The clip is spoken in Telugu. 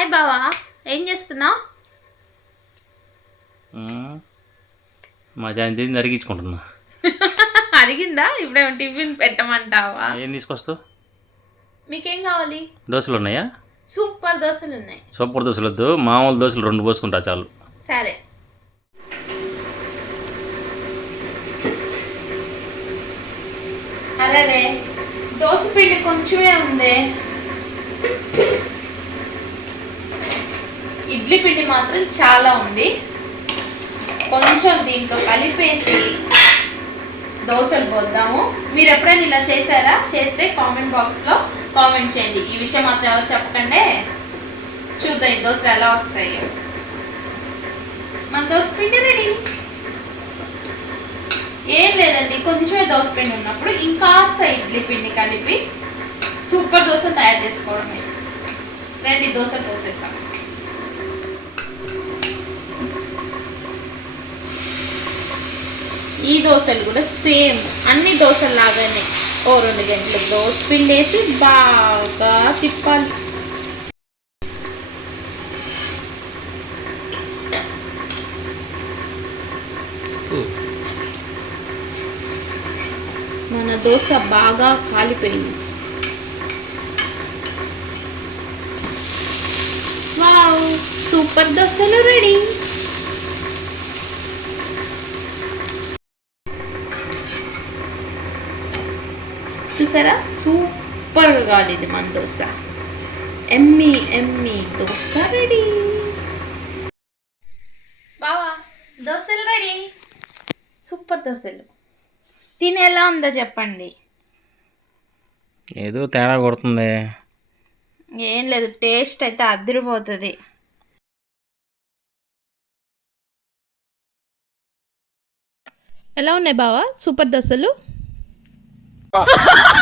హాయ్ బావా ఏం చేస్తున్నావు? మధ్యాహ్నం తిని అరిగించుకుంటున్నా. అడిగిందా ఇప్పుడేమో టిఫిన్ పెట్టమంటావా? ఏం తీసుకొస్తావు? మీకేం కావాలి? దోశలు ఉన్నాయా? సూపర్ దోశలు ఉన్నాయి. సూపర్ దోశలు వద్దు మామూలు దోశలు రెండు పోసుకుంటా చాలు. సరే. అరే దోశ పిండి కొంచెమే ఉంది. ఇడ్లీ పిండి మాత్రం చాలా ఉంది. కొంచెం దీంట్లో కలిపేసి దోశలు పోద్దాము. మీరు ఎప్పుడైనా ఇలా చేశారా? చేస్తే కామెంట్ బాక్స్లో కామెంట్ చేయండి. ఈ విషయం మాత్రం ఎవరు చెప్పకండి. చూద్దాం ఈ దోశలు ఎలా వస్తాయో. మన దోశ పిండి రెడీ ఏం లేదండి. కొంచెమే దోశ పిండి ఉన్నప్పుడు ఇంకాస్త ఇడ్లీ పిండి కలిపి సూపర్ దోశ తయారు చేసుకోవడమే. రండి దోశ పోసేద్దాం. ఈ దోశలు కూడా సేమ్ అన్ని దోశలు లాగానే ఓ రెండు గంటలు దోశ పిండి వేసి బాగా తిప్పాలి. మన దోశ బాగా కాలిపోయింది. వావ్ సూపర్ దోశలు రెడీ. చూసారా సూపర్గా కాలింది మన దోశ ఎమ్మి ఎమ్మి దోశ రెడీ బావా దోశలు రెడీ సూపర్ దోశలు తిని ఎలా ఉందో చెప్పండి. ఏదో తేడా కొడుతుంది. ఏం లేదు టేస్ట్ అయితే అదిరిపోతుంది. ఎలా ఉన్నాయి బావా? సూపర్ దోశలు 啊 哈